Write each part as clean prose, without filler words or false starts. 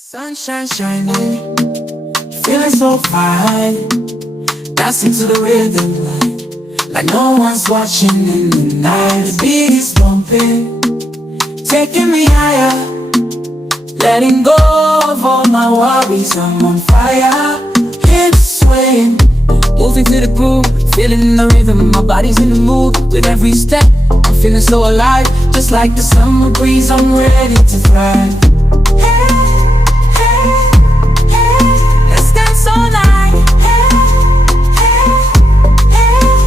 Sunshine shining, feeling so fine, dancing to the rhythm like no one's watching in the night. The beat is bumping, taking me higher, letting go of all my worries. I'm on fire, hips swaying, moving to the groove, feeling the rhythm. My body's in the mood with every step. I'm feeling so alive, just like the summer breeze. I'm ready to thrive. All night,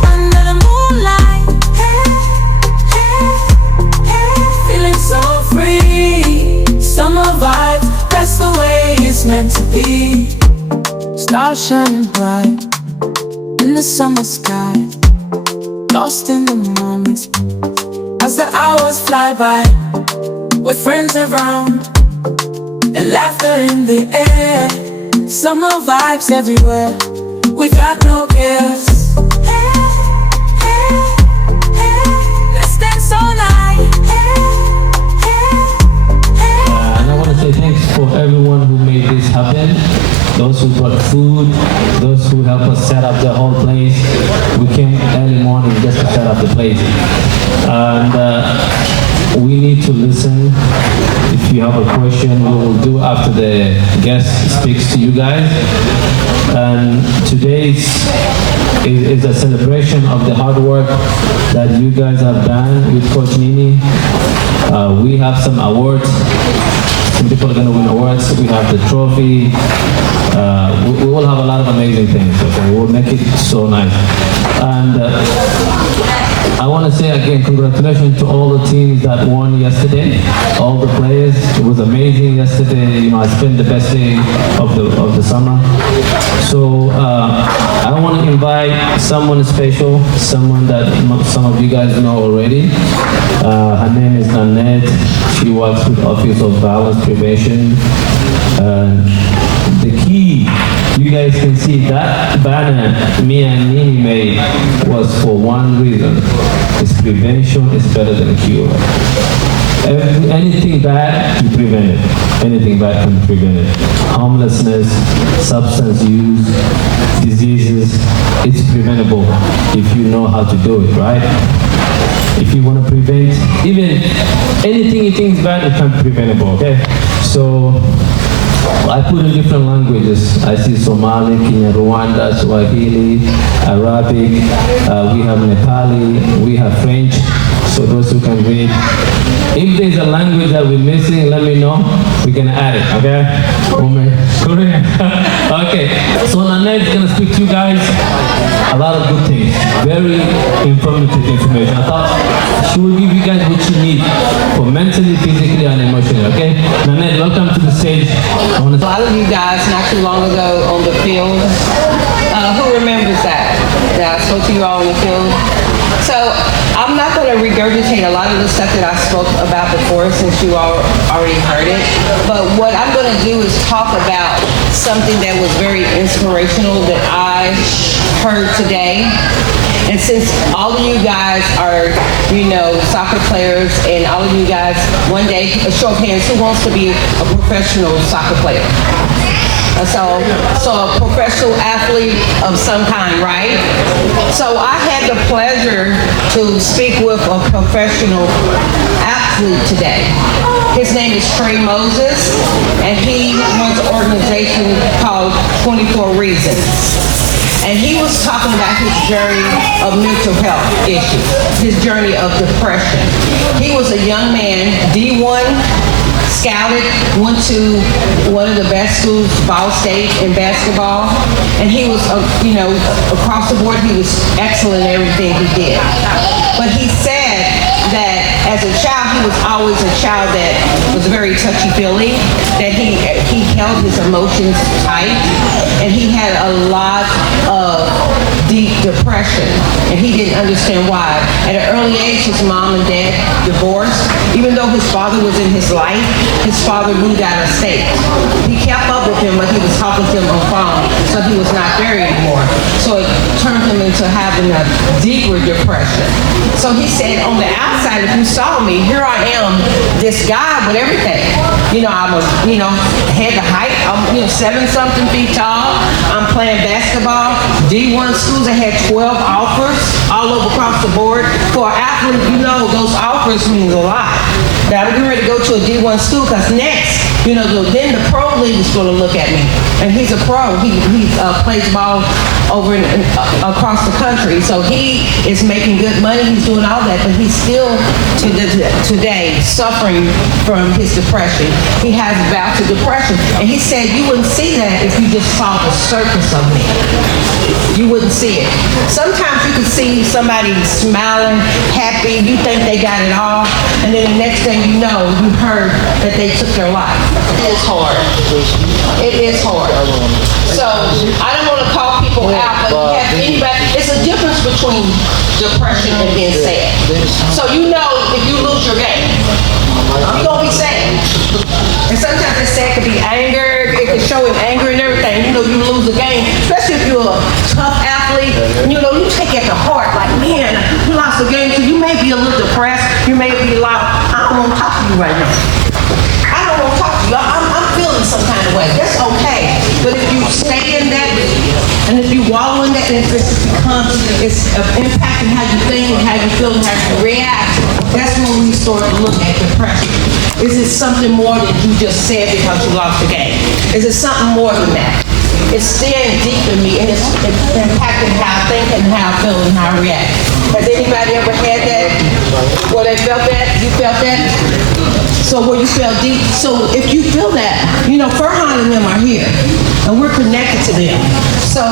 under the moonlight, feeling so free. Summer vibes, that's the way it's meant to be. Stars shining bright in the summer sky, lost in the moments as the hours fly by, with friends around and laughter in the air. Summer vibes everywhere, we got no cares. Let's dance all night. And I want to say thanks for everyone who made this happen. Those who brought food, those who helped us set up the whole place. We came early morning just to set up the place. And we need to listen. If you have a question, we will do after the guest speaks to you guys. And today is a celebration of the hard work that you guys have done with Coach Nini. We have some awards. Some people are going to win awards. We have the trophy. We will have a lot of amazing things. Okay, we'll make it so nice. And I want to say again, congratulations to all the teams that won yesterday, all the players. It was amazing yesterday. You know, I spent the best day of the summer. So I want to invite someone special, someone that some of you guys know already. Her name is Nanette. She works with Office of Violence Prevention. The key, you guys can see that banner me and Nini made was for one reason. It's prevention is better than cure. Anything bad, you prevent it. Anything bad can be prevented. Homelessness, substance use, diseases, it's preventable if you know how to do it, right? If you want to prevent, even anything you think is bad, it can be preventable, okay? So, I put in different languages. I see Somali, Kenya, Rwanda, Swahili, Arabic, we have Nepali, we have French, so those who can read. If there's a language that we're missing, let me know. We can add it, okay? Korean. Okay, so Nanette is going to speak to you guys a lot of good things. Very informative information. I thought she will give you guys what you need for mentally, physically, and emotionally, okay? Nanette, welcome to the stage. A lot of you guys not too long ago on the field, who remembers that? That I spoke to you all on the field? So I'm not going to regurgitate a lot of the stuff that I spoke about before since you all already heard it. But what I'm going to do is talk about something that was very inspirational that I heard today. And since all of you guys are, you know, soccer players, and all of you guys, one day, a show of hands, who wants to be a professional soccer player? So a professional athlete of some kind, right? So I had the pleasure to speak with a professional athlete today. His name is Trey Moses, and he runs an organization called 24 Reasons. And he was talking about his journey of mental health issues, his journey of depression. He was a young man, D1, scouted, went to one of the best schools, Ball State, in basketball. And he was, you know, across the board, he was excellent in everything he did. But he said that as a child, he was always a child that was very touchy-feely, that he held his emotions tight, and he had a lot of deep depression, and he didn't understand why. At an early age, his mom and dad divorced. Even though his father was in his life, his father moved out of state. He kept up with him, but he was talking to him on the phone, so he was not there anymore. So it turned him into having a deeper depression. So he said, on the outside, if you saw me, here I am, am this guy with everything. I'm had the height. I'm 7-something feet tall. I'm playing basketball. D1 schools, I had 12 offers all over across the board. For an athlete, those offers means a lot. Now I'm getting ready to go to a D1 school because next, then the pro league is going to look at me. And he's a pro. He plays ball over across the country. So he is making good money. He's doing all that, but he's still today suffering from his depression. He has bouts of depression. And he said you wouldn't see that if you just saw the surface of me. You wouldn't see it. Sometimes you can see somebody smiling, happy, you think they got it all, and then the next thing you know, you heard that they took their life. It is hard. It is hard. So I don't want to call people out, but it's a difference between depression and being sad. So if you lose your game, you're going to be sad. And sometimes it's sad to be anger, it can show in anger and everything. You lose the game, especially if you're a tough athlete, you take it to heart, like, man, you lost the game, so you may be a little depressed, you may be like, I don't want to talk to you right now. I don't want to talk to you, I'm feeling some kind of way. That's okay. But if you stay in that, and if you wallow in that, and it's impacting how you think and how you feel and how you react, that's when we start to look at depression. Is it something more than you just said because you lost the game? Is it something more than that? It's staying deep in me, and it's impacting how I think and how I feel and how I react. Has anybody ever had that? Where they felt that? You felt that? So where you felt deep? So if you feel that, Farhan and them are here, and we're connected to them. So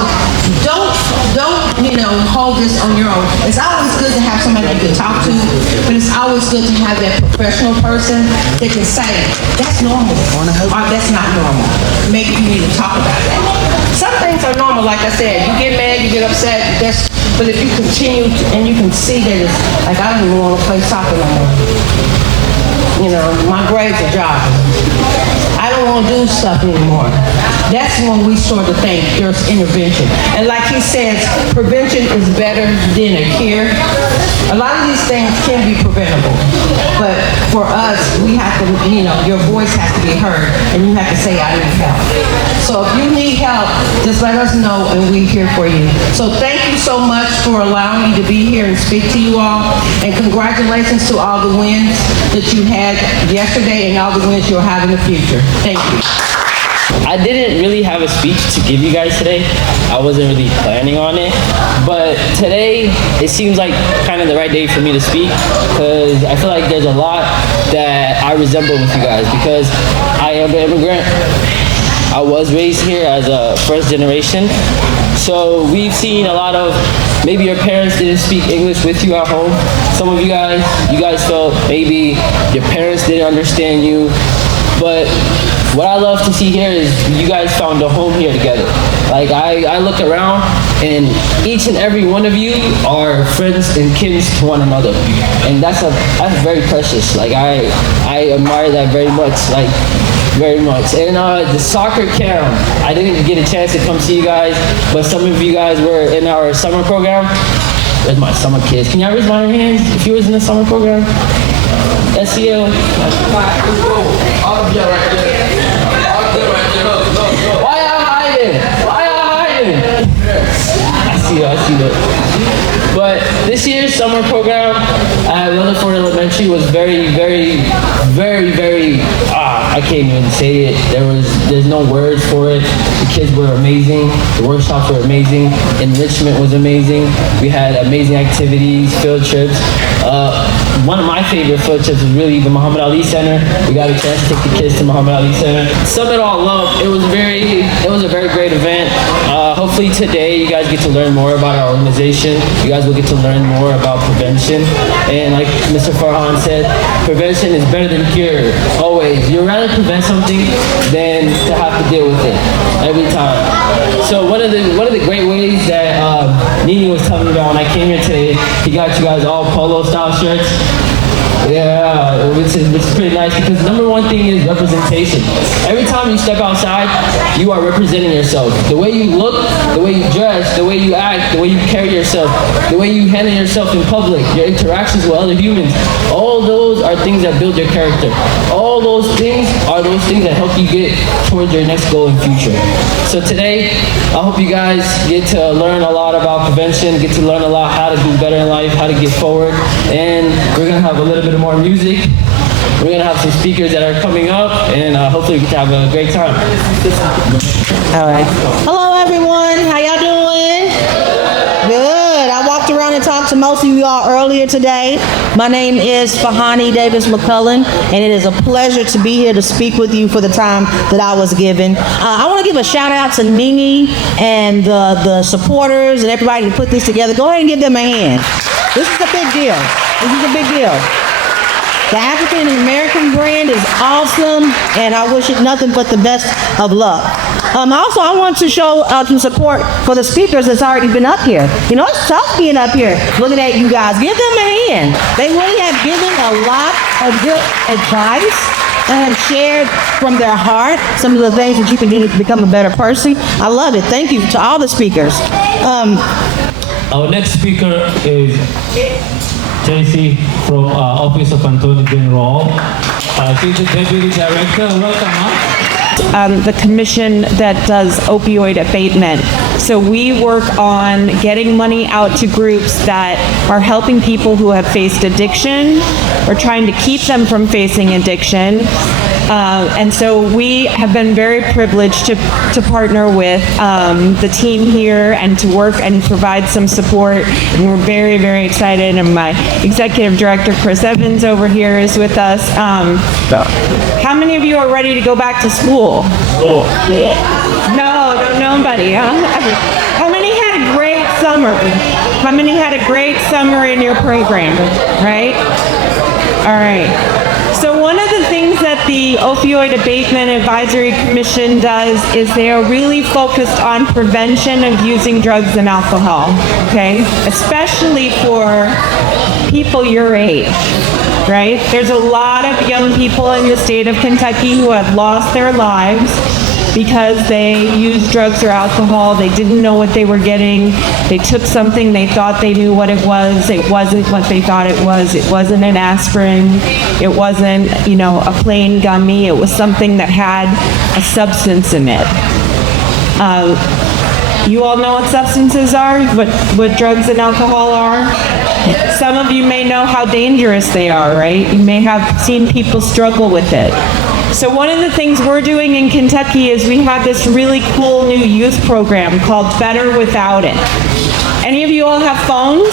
don't hold this on your own. It's always good to have somebody you can talk to, but it's always good to have that professional person that can say, that's normal, or that's not normal. Maybe you need to talk about that. Some things are normal, like I said. You get mad, you get upset, but if you continue and you can see that it's like, I don't even want to play soccer no more. My grades are dropping. I don't want to do stuff anymore. That's when we start to think there's intervention. And like he says, prevention is better than a cure. A lot of these things can be preventable. But for us, we have to, your voice has to be heard, and you have to say, I need help. So if you need help, just let us know, and we're here for you. So thank you so much for allowing me to be here and speak to you all. And congratulations to all the wins that you had yesterday and all the wins you'll have in the future. Thank you. I didn't really have a speech to give you guys today. I wasn't really planning on it. But today, it seems like kind of the right day for me to speak, because I feel like there's a lot that I resemble with you guys, because I am an immigrant. I was raised here as a first generation. So we've seen a lot of, maybe your parents didn't speak English with you at home. Some of you guys felt maybe your parents didn't understand you. But what I love to see here is you guys found a home here together. Like I look around, and each and every one of you are friends and kin to one another, and that's very precious. Like I admire that very much. Like very much. And the soccer camp, I didn't get a chance to come see you guys, but some of you guys were in our summer program. There's my summer kids. Can y'all raise my hands if you was in the summer program? SEL. All of y'all right there. Why y'all hiding? I see that. But this year's summer program at Rutherford Elementary was very, I can't even say it. There's no words for it. The kids were amazing. The workshops were amazing. Enrichment was amazing. We had amazing activities, field trips. One of my favorite field trips was really the Muhammad Ali Center. We got a chance to take the kids to Muhammad Ali Center. Sum it all up, it was a very great event. Hopefully today you guys get to learn more about our organization. You guys will get to learn more about prevention. And like Mr. Farhan said, prevention is better than cure, always. You'd rather prevent something than to have to deal with it every time. So one of the great ways that Nini was telling me about when I came here today, he got you guys all polo style shirts. Yeah, which is pretty nice because number one thing is representation. Every time you step outside, you are representing yourself. The way you look, the way you dress, the way you act, the way you carry yourself, the way you handle yourself in public, your interactions with other humans, all those are things that build your character. All those things are those things that help you get towards your next goal in future. So today, I hope you guys get to learn a lot about prevention, get to learn a lot how to do better in life, how to get forward, and we're gonna have a little bit more music. We're gonna have some speakers that are coming up, and hopefully we can have a great time. All right. Hello, everyone. How y'all doing? Good. I walked around and talked to most of you all earlier today. My name is Fahani Davis McCullen, and it is a pleasure to be here to speak with you for the time that I was given. I want to give a shout out to Nini and the supporters and everybody who put this together. Go ahead and give them a hand. This is a big deal. This is a big deal. The African American brand is awesome, and I wish it nothing but the best of luck. Also, I want to show some support for the speakers that's already been up here. You know, it's tough being up here looking at you guys. Give them a hand. They really have given a lot of good advice and have shared from their heart some of the things that you can do to become a better person. I love it. Thank you to all the speakers. Our next speaker is JC from Office of Attorney General. She's the Deputy Director. Welcome, huh? The commission that does opioid abatement. So we work on getting money out to groups that are helping people who have faced addiction or trying to keep them from facing addiction. And so we have been very privileged to partner with the team here and to work and provide some support. And we're very, very excited. And my executive director, Chris Evans, over here is with us. How many of you are ready to go back to school? No, nobody, huh? How many had a great summer? How many had a great summer in your program, right? All right. So one of the things that the Opioid Abatement Advisory Commission does is they are really focused on prevention of using drugs and alcohol, okay? Especially for people your age, right? There's a lot of young people in the state of Kentucky who have lost their lives because they used drugs or alcohol. They didn't know what they were getting. They took something, they thought they knew what it was. It wasn't what they thought it was. It wasn't an aspirin. It wasn't, a plain gummy. It was something that had a substance in it. You all know what substances are, what drugs and alcohol are? Some of you may know how dangerous they are, right? You may have seen people struggle with it. So one of the things we're doing in Kentucky is we have this really cool new youth program called Better Without It. Any of you all have phones?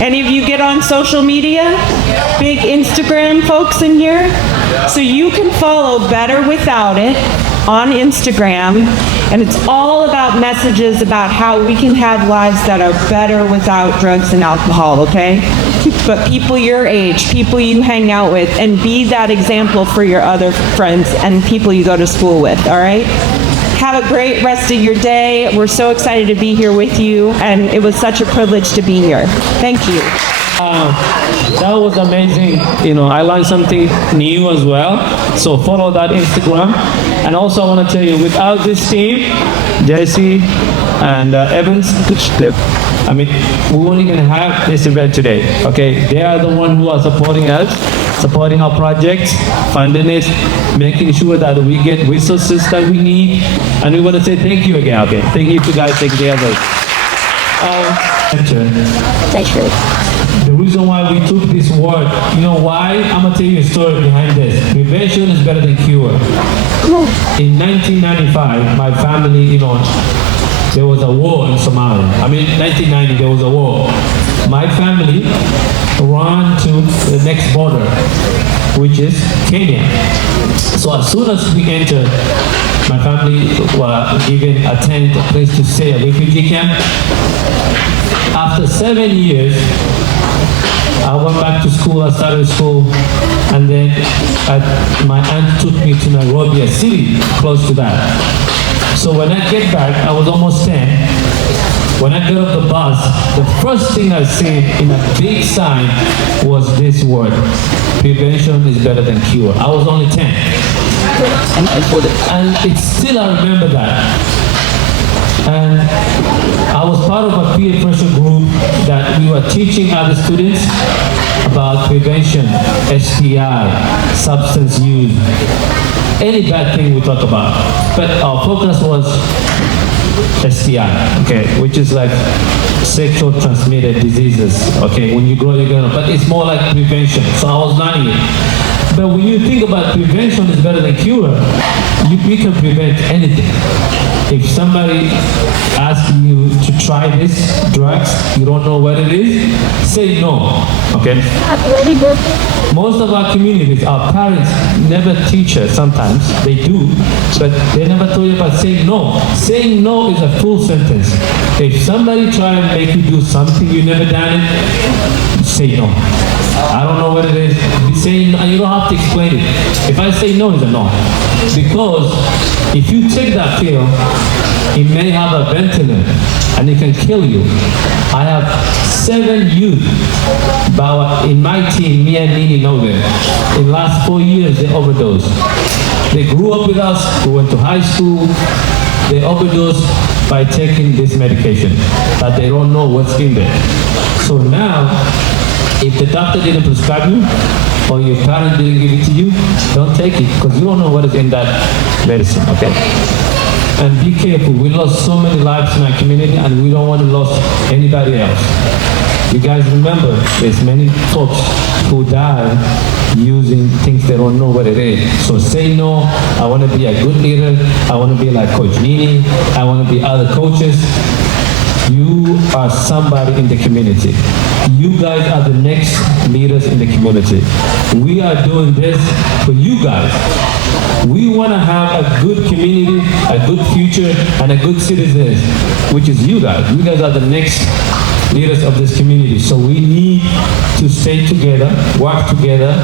Any of you get on social media? Big Instagram folks in here? So you can follow Better Without It on Instagram, and it's all about messages about how we can have lives that are better without drugs and alcohol, okay? But people your age, people you hang out with, and be that example for your other friends and people you go to school with, all right? Have a great rest of your day. We're so excited to be here with you, and it was such a privilege to be here. Thank you. That was amazing. I learned something new as well. So follow that Instagram. And also I want to tell you, without this team, Jesse and Evans, we won't even have this event today. Okay, they are the one who are supporting us, supporting our projects, funding it, making sure that we get resources that we need. And we want to say thank you again. Okay, thank you to guys taking care of us. Thank you. The reason why we took this word, why? I'm going to tell you a story behind this. Prevention is better than cure. In 1995, my family, there was a war in Somali. 1990, there was a war. My family ran to the next border, which is Kenya. So as soon as we entered, my family were given a tent, a place to stay, a refugee camp. After 7 years, I went back to school, I started school, and then my aunt took me to Nairobi, a city close to that. So when I get back, I was almost 10. When I got off the bus, the first thing I seen in a big sign was this word: prevention is better than cure. I was only 10. And it's still, I remember that. And I was part of a peer pressure group that we were teaching other students about prevention, STI, substance use, any bad thing we talk about. But our focus was STI, okay, which is like sexual transmitted diseases, okay, when you grow, you're gonna, but it's more like prevention, so I was learning it. But when you think about prevention is better than cure, we can prevent anything. If somebody asks you to try this drugs, you don't know what it is, say no, okay? Most of our communities, our parents never teach us, sometimes they do, but they never told you about saying no. Saying no is a full sentence. If somebody try and make you do something you never done it, say no. I don't know what it is. Say no, you don't have to explain it. If I say no, it's a no. Because if you take that pill, it may have a Ventolin and it can kill you. I have 7 youth, but in my team, me and Nini know them. In the last 4 years, they overdosed. They grew up with us, we went to high school, they overdosed by taking this medication, but they don't know what's in there. So now, if the doctor didn't prescribe you, or your parent didn't give it to you, don't take it, because you don't know what is in that medicine, okay? And be careful, we lost so many lives in our community, and we don't want to lose anybody else. You guys remember, there's many folks who die using things they don't know what it is. So say no. I want to be a good leader. I want to be like Coach Nini. I want to be other coaches. You are somebody in the community. You guys are the next leaders in the community. We are doing this for you guys. We want to have a good community, a good future, and a good citizens, which is you guys. You guys are the next leaders of this community. So we need to stay together, work together.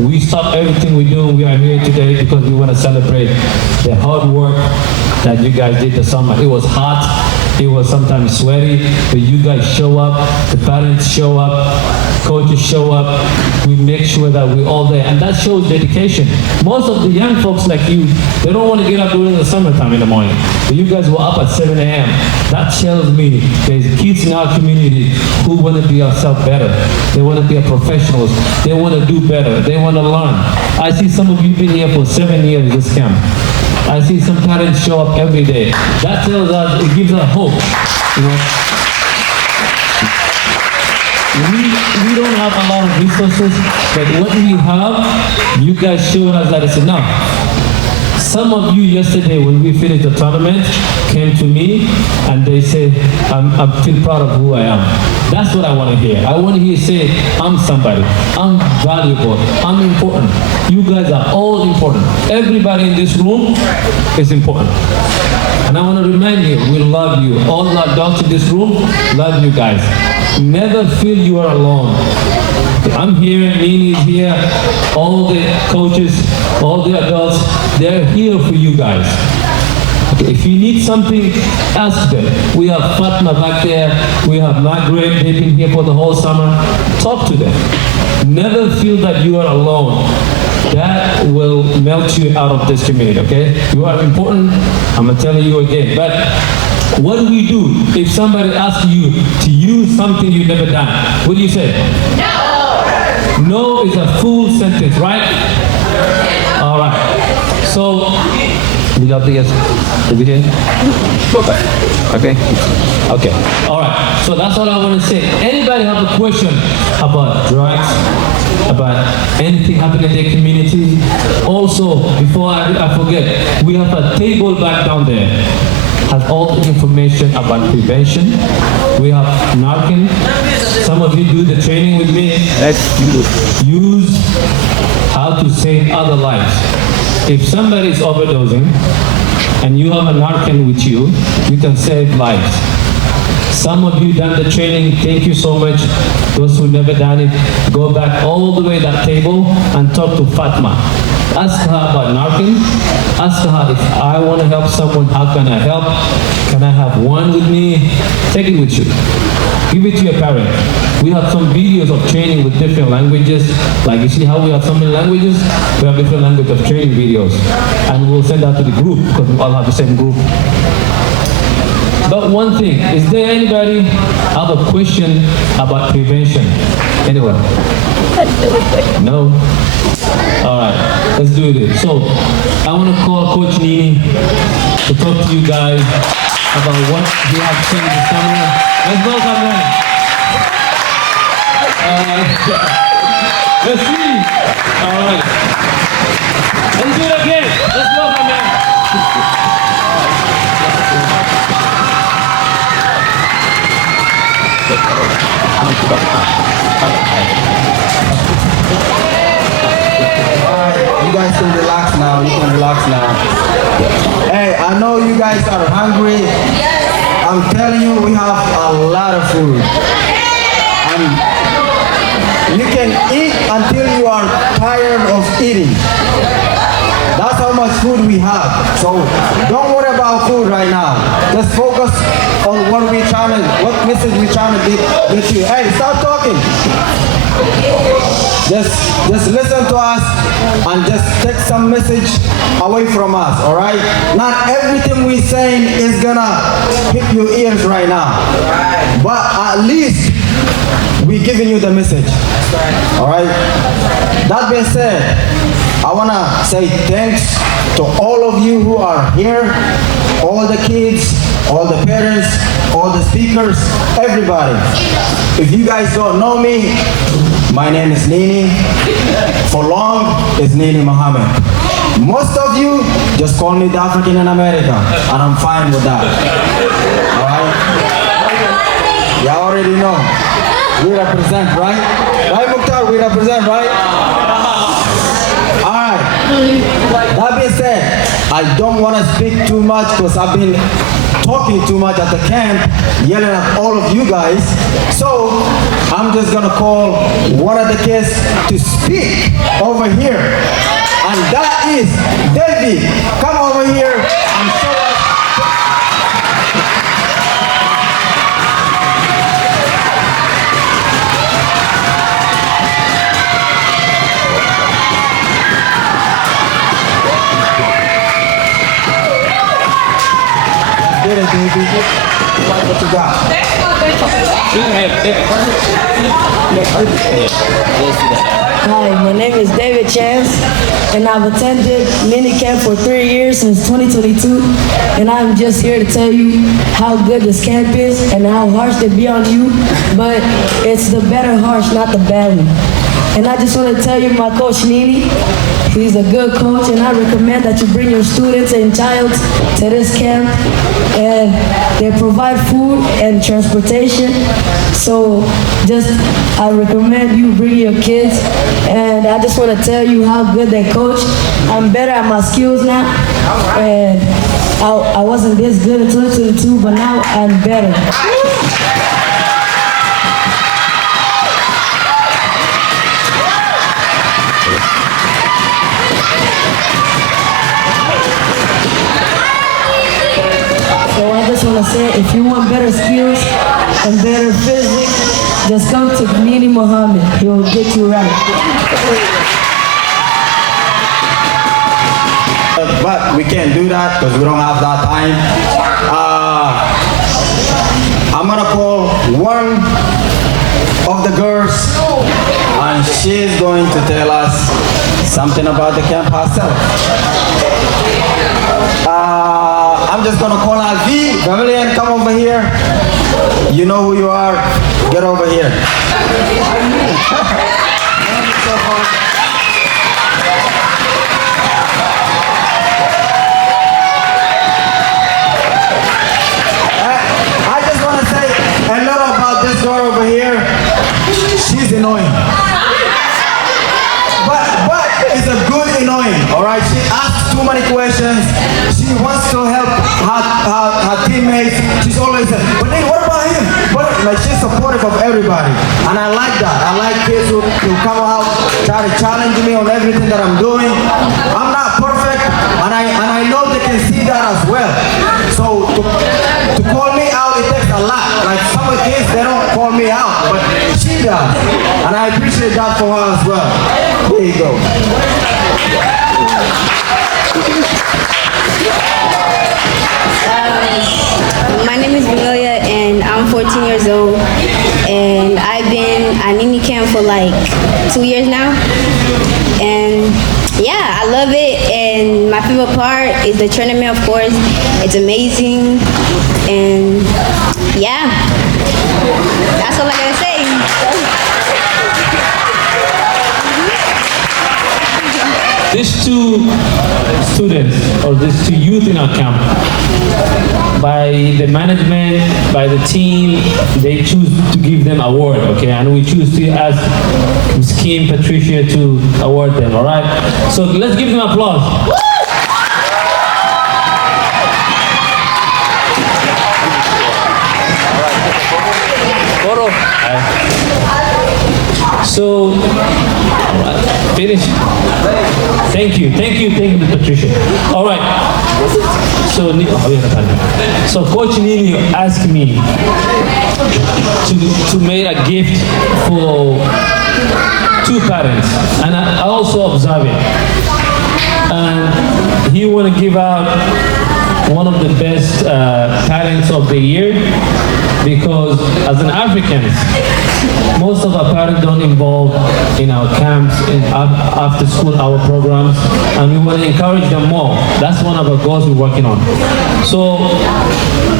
We stop everything we do. We are here today because we want to celebrate the hard work that you guys did this summer. It was hot. It was sometimes sweaty, but you guys show up, the parents show up, coaches show up, we make sure that we're all there, and that shows dedication. Most of the young folks like you, they don't want to get up during the summertime in the morning, but you guys were up at 7 a.m. That tells me there's kids in our community who want to be ourselves better. They want to be professionals. They want to do better. They want to learn. I see some of you been here for 7 years this camp. I see some parents show up every day. That tells us, it gives us hope. You know? We don't have a lot of resources, but what we have, you guys showed us that it's enough. Some of you yesterday when we finished the tournament came to me and they said, I feel proud of who I am. That's what I want to hear. I want to hear say, I'm somebody, I'm valuable, I'm important. You guys are all important. Everybody in this room is important. And I want to remind you, we love you. All the adults in this room love you guys. Never feel you are alone. I'm here, Nini's here, all the coaches, all the adults, they're here for you guys. Okay, if you need something, ask them. We have Fatma back there, we have Margaret, they've been here for the whole summer. Talk to them. Never feel that you are alone. That will melt you out of this community, okay? You are important, I'm gonna tell you again. But what do we do if somebody asks you to use something you've never done? What do you say? No! No is a full sentence, right? All right. So, we got the video? Okay. Okay. All right. So that's all I want to say. Anybody have a question about drugs, about anything happening in their community? Also, before I forget, we have a table back down there. Has all the information about prevention. We have Narcan. Some of you do the training with me. Use how to save other lives. If somebody is overdosing and you have a Narcan with you, you can save lives. Some of you done the training, thank you so much. Those who never done it, go back all the way to that table and talk to Fatma. Ask her about narking. Ask her if I want to help someone, how can I help? Can I have one with me? Take it with you. Give it to your parent. We have some videos of training with different languages. Like you see how we have so many languages? We have different language of training videos. And we'll send that to the group because we all have the same group. But one thing, is there anybody have a question about prevention? Anyone? No? All right, let's do this. So, I want to call Coach Nini to talk to you guys about what he has seen this summer. Let's welcome him. Let's see. All right. Let's do it again. Let's welcome him. You guys can relax now. You can relax now. Hey, I know you guys are hungry. I'm telling you, we have a lot of food. And you can eat until you are tired of eating. That's how much food we have. So don't worry about food right now. Just focus on what message we're trying to get you. Hey, stop talking. Just listen to us and just take some message away from us, all right? Not everything we're saying is gonna hit your ears right now. But at least we're giving you the message, all right? That being said, I wanna say thanks to all of you who are here, all the kids, all the parents, all the speakers, everybody. If you guys don't know me, my name is Nini. For long, it's Nini Muhammad. Most of you just call me the African in America, and I'm fine with that. All right? You already know. We represent, right? Right, Mukhtar? We represent, right? All right. That being said, I don't want to speak too much because I've been talking too much at the camp, yelling at all of you guys. So I'm just gonna call one of the kids to speak over here. And that is David. Come over here and show us. Get it, David. What you got? Hi, my name is David Chance, and I've attended minicamp for 3 years since 2022, and I'm just here to tell you how good this camp is and how harsh they be on you, but it's the better harsh, not the bad one. And I just want to tell you, my coach Nini, he's a good coach, and I recommend that you bring your students and child to this camp. And they provide food and transportation. So I recommend you bring your kids. And I just want to tell you how good they coach. I'm better at my skills now. And I wasn't this good in 2022, but now I'm better. So I just want to say, if you want better skills and better physics, just come to Nini Muhammad. He will get you right. But we can't do that because we don't have that time. I'm gonna call one of the girls, and she's going to tell us something about the camp herself. I'm just gonna call Alvi. Pavilion, come over here. You know who you are. Get over here. I just want to say a little about this girl over here. She's annoying. But it's a good annoying, all right? She asks too many questions. She wants to help her teammates. She's always saying, but then what about him? of everybody. And I like that. I like kids who come out, try to challenge me on everything that I'm doing. I'm not perfect, and I know they can see that as well. So to call me out, it takes a lot. Like some of the kids, they don't call me out, but she does. And I appreciate that for her as well. There you go. My name is Amelia and I'm 14 years old, and I've been at Nini Camp for like 2 years now, and yeah, I love it. And my favorite part is the tournament, of course. It's amazing, and yeah, that's all I gotta say. These two students, or these two youth in our camp, by the management, by the team, they choose to give them award, okay? And we choose to ask Ms. Kim, Patricia to award them, all right? So let's give them applause. So, finish. Thank you, Patricia. All right. So Coach Nini asked me to make a gift for two parents, and I also observe it. And he want to give out one of the best parents of the year, because as an African, most of our parents don't involve in our camps, in after school hour programs, and we want to encourage them more. That's one of our goals we're working on. So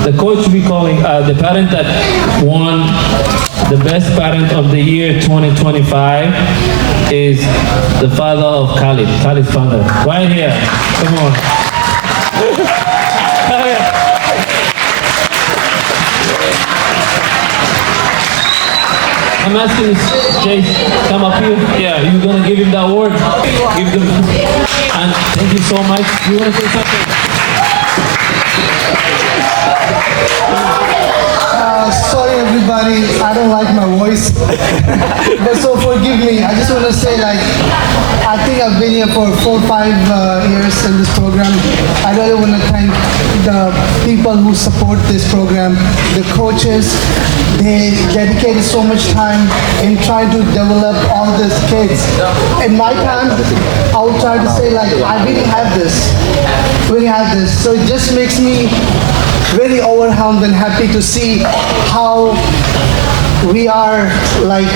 the coach will be calling the parent that won the best parent of the year 2025 is the father of Khalid's father. Right here, come on. I'm asking Chase, come up here. Yeah, you're gonna give him the award. Give them, and thank you so much. You wanna say something? Sorry everybody, I don't like my voice. But so forgive me. I just want to say, like, I think I've been here for 4 or 5 years in this program. I really want to thank the people who support this program, the coaches. They dedicated so much time in trying to develop all these kids. In my time, I would try to say, like, I really have this. So it just makes me really overwhelmed and happy to see how we are, like,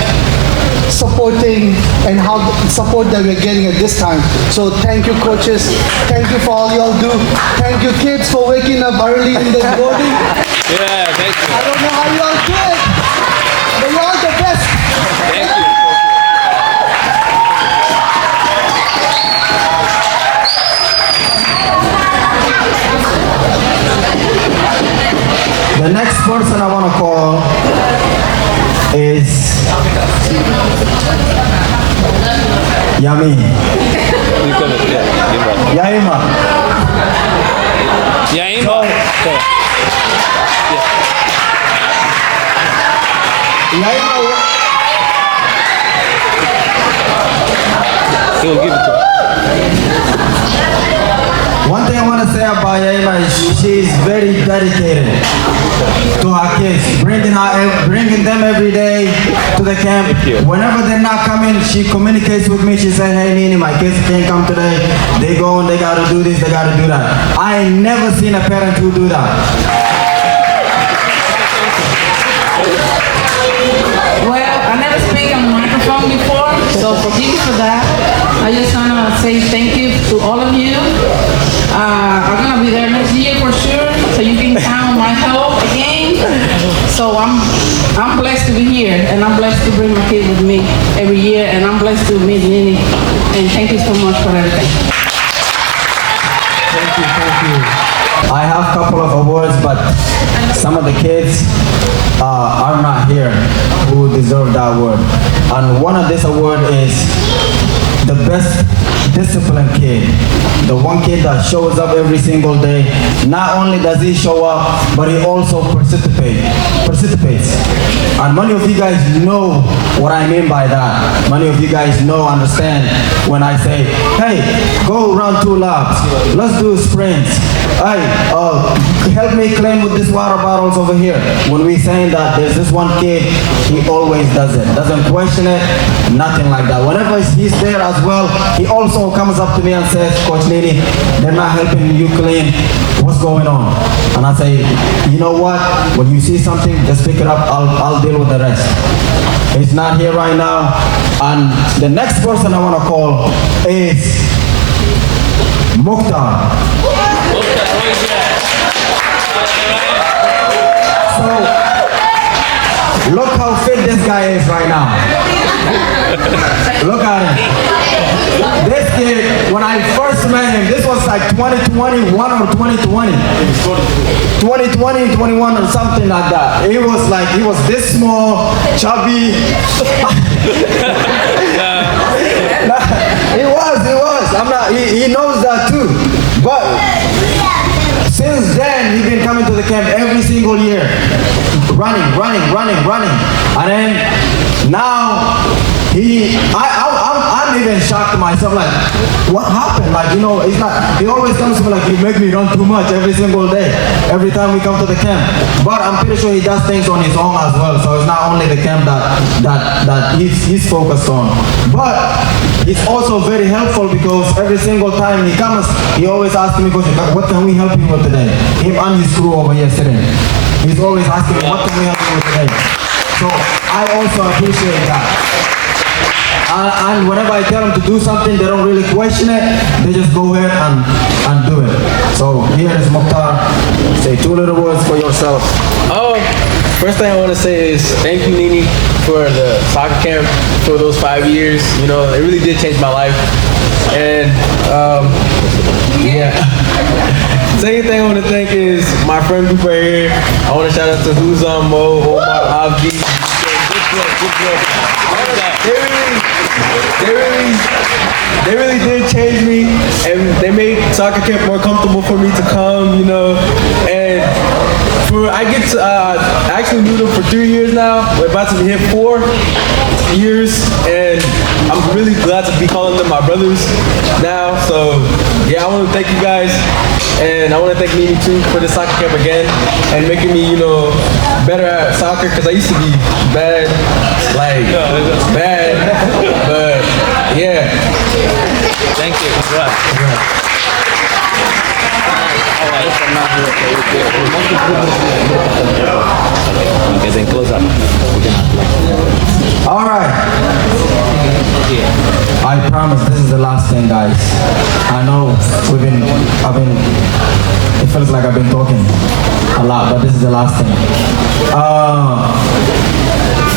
supporting and how the support that we're getting at this time. So thank you, coaches. Thank you for all y'all do. Thank you, kids, for waking up early in the morning. Yeah, thank you. I don't know how y'all do it, but y'all the best. Thank you. The next person I want to call is Yami. Yaima. Yaima. Yaima. He'll give it to her. One thing I want to say about Yaima is she's very dedicated to her kids, bringing them every day to the camp. Whenever they're not coming, she communicates with me. She says, hey Nini, my kids can't come today. They go and they gotta do this, they gotta do that. I ain't never seen a parent who do that. Well, I never speak on the microphone before, so forgive me for that. I just want to say thank you to all of you. I'm going to be there next year for sure, so you can count on my help again. So I'm blessed to be here, and I'm blessed to bring my kids with me every year, and I'm blessed to meet Nini. And thank you so much for everything. Thank you. I have a couple of awards, but some of the kids are not here who deserve that award. And one of this award is the best disciplined kid. The one kid that shows up every single day. Not only does he show up, but he also participates. And many of you guys know what I mean by that. Many of you guys understand when I say, hey, go run 2 laps. Let's do sprints. Hey, help me clean with these water bottles over here. When we saying that, there's this one kid, he always does it. Doesn't question it, nothing like that. Whenever he's there as well, he also comes up to me and says, Coach Nini, they're not helping you clean. What's going on? And I say, you know what? When you see something, just pick it up. I'll deal with the rest. He's not here right now. And the next person I want to call is Mukhtar. So, look how fit this guy is right now. Look at him. This kid, when I first met him, this was like 2021 or 2020. 2020, 21 or something like that. He was this small, chubby. He was. He knows that too. But since then, he's been coming to the camp every single year. Running. And then now, I'm even shocked to myself, like, what happened? Like, you know, he always comes to me like, you make me run too much every single day, every time we come to the camp. But I'm pretty sure he does things on his own as well, so it's not only the camp that he's focused on. But he's also very helpful because every single time he comes, he always asks me, Coach, what can we help you with today? Him and his crew over here sitting. He's always asking me, what can we help you with today? So I also appreciate that. And whenever I tell them to do something, they don't really question it. They just go ahead and do it. So here is Mukhtar. Say 2 little words for yourself. First thing I want to say is thank you, Nini, for the soccer camp for those 5 years. You know, it really did change my life. And yeah. Second thing I want to thank is my friend group right here. I want to shout out to Huzam, Mo, Omar, Abdi. Good play. They really did change me, and they made soccer camp more comfortable for me to come, you know. And I actually knew them for 3 years now. We're about to hit 4 years, and I'm really glad to be calling them my brothers now. So yeah, I want to thank you guys, and I want to thank Nini too for the soccer camp again and making me, you know, better at soccer, because I used to be bad, but yeah. Thank you. Okay, then close up. All right. I promise this is the last thing, guys. I know it feels like I've been talking a lot, but this is the last thing.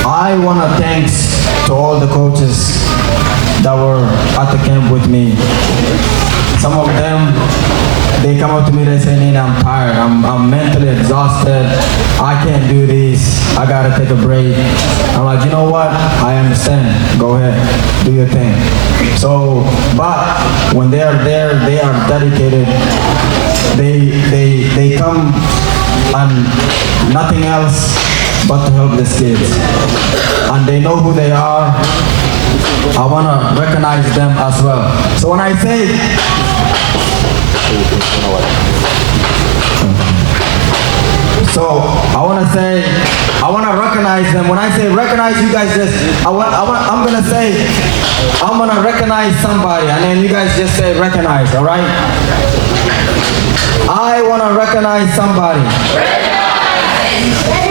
I want to thank to all the coaches that were at the camp with me. Some of them, they come up to me, they say, Nina, I'm tired, I'm mentally exhausted, I can't do this, I gotta take a break. I'm like, you know what, I understand, go ahead, do your thing. So, but when they are there, they are dedicated, they come and nothing else but to help these kids. And they know who they are. I want to recognize them as well. So when I say, I want to recognize them. When I say recognize, you guys just, I'm going to say, I'm going to recognize somebody, and then you guys just say recognize, all right? I want to recognize somebody.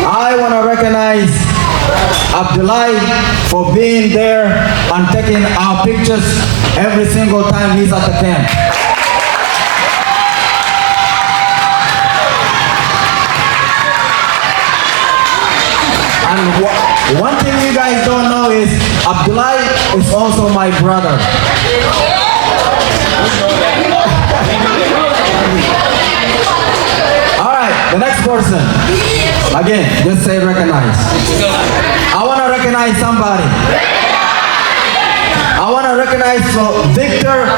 I want to recognize Abdullah for being there and taking our pictures every single time he's at the camp. And one thing you guys don't know is Abdullah is also my brother. All right, the next person. Again, just say recognize. I want to recognize somebody. I want to recognize Victor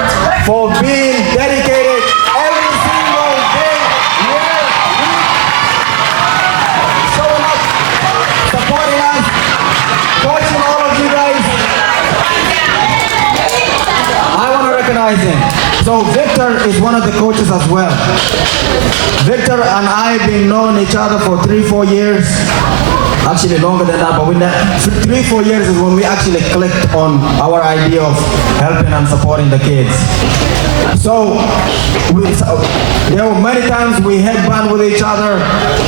for being dedicated every single day, year, week, showing up, supporting us, coaching all of you guys. I want to recognize him. So Victor is one of the coaches as well. Victor and I have been knowing each other for 3-4 years. Actually longer than that, but 3-4 years is when we actually clicked on our idea of helping and supporting the kids. So there were many times we headband with each other,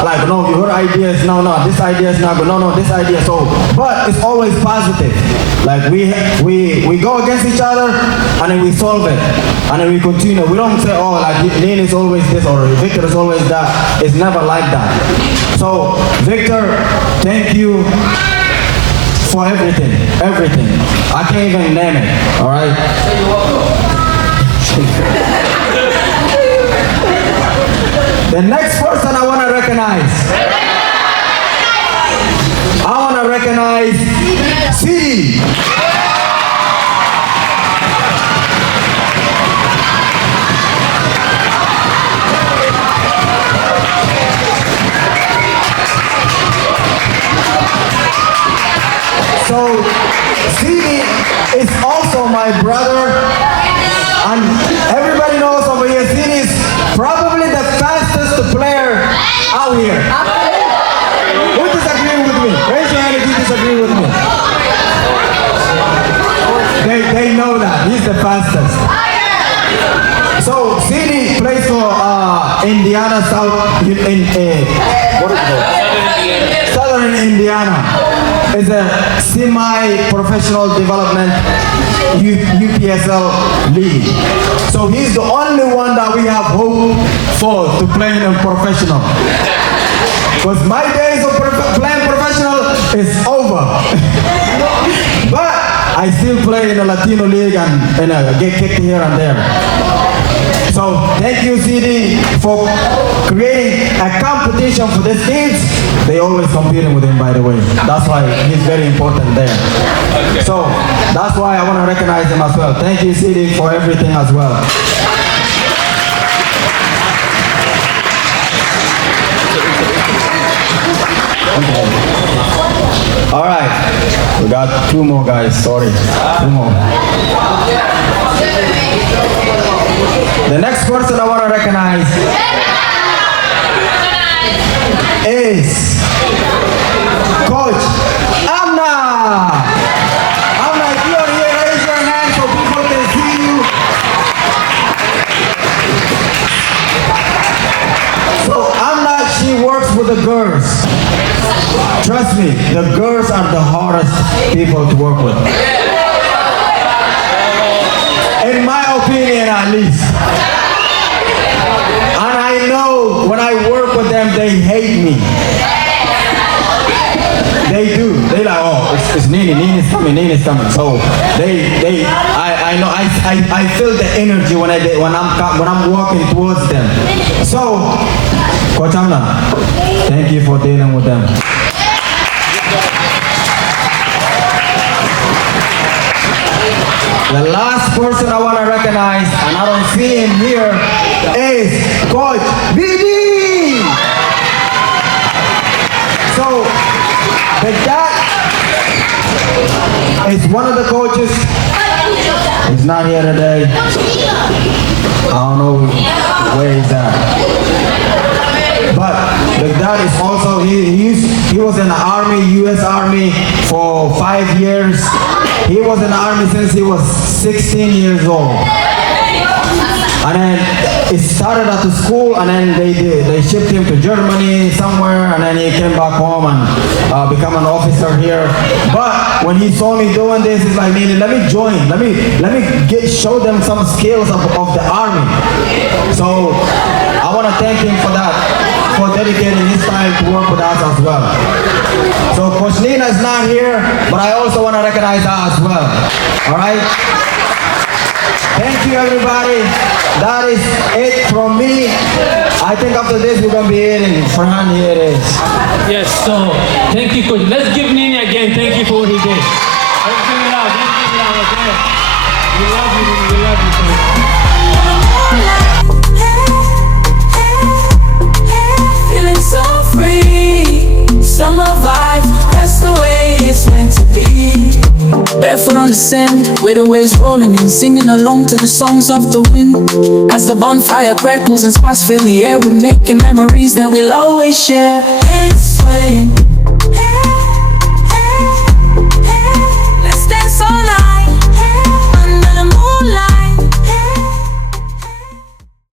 like, no, your idea is no, this idea is not good, no, this idea. So, but it's always positive. Like we go against each other and then we solve it, and then we continue. We don't say, oh, like Lynn is always this or Victor is always that. It's never like that. So Victor, thank you for everything. I can't even name it, all right? The next person I want to recognize, C. So, Stevie is also my brother, and everybody knows over here, Stevie is probably the fastest player out here. Who disagree with me? Raise your hand if you disagree with me. They know that, he's the fastest. So, Stevie plays for Indiana Southern Indiana. Is a semi-professional development UPSL league. So he's the only one that we have hope for to play in a professional. Because my days of playing professional is over. But I still play in a Latino league and get kicked here and there. So thank you, CD, for creating a competition for these kids. They always competing with him, by the way. That's why he's very important there. So that's why I want to recognize him as well. Thank you, CD, for everything as well. All right, we got 2 more guys. Sorry, 2 more. The next person I want to recognize is Coach Amna. Amna, if you are here, raise your hand so people can see you. So Amna, she works with the girls. Trust me, the girls are the hardest people to work with. In my opinion, at least. And I know when I work with them, they hate me. They do. They like, oh, it's Nini. Nini's coming. So I know. I feel the energy when I'm walking towards them. So, Coach Amna, thank you for dealing with them. The last person I want to recognize, and I don't see him here, is Coach BB. So, the dad is one of the coaches. He's not here today. I don't know where he's at. But the dad is also, he was in the Army, U.S. Army for 5 years. He was in the Army since he was 16 years old. And then it started at the school, and then they shipped him to Germany somewhere, and then he came back home and become an officer here. But when he saw me doing this, he's like, Nini, let me join. Let me show them some skills of the Army. So I want to thank him for that, for dedicating his time to work with us as well. So Coach Nina is not here, but I also want to recognize her as well. All right? Thank you, everybody. That is it from me. I think after this, we're going to be eating. Farhan, here it is. Yes, so thank you, Coach. Let's give Nini again. Thank you for what he did. Let's give it up. Okay? barefoot on the sand, with the waves rolling and singing along to the songs of the wind. As the bonfire crackles and sparks fill the air, we're making memories that we'll always share. Hands swaying,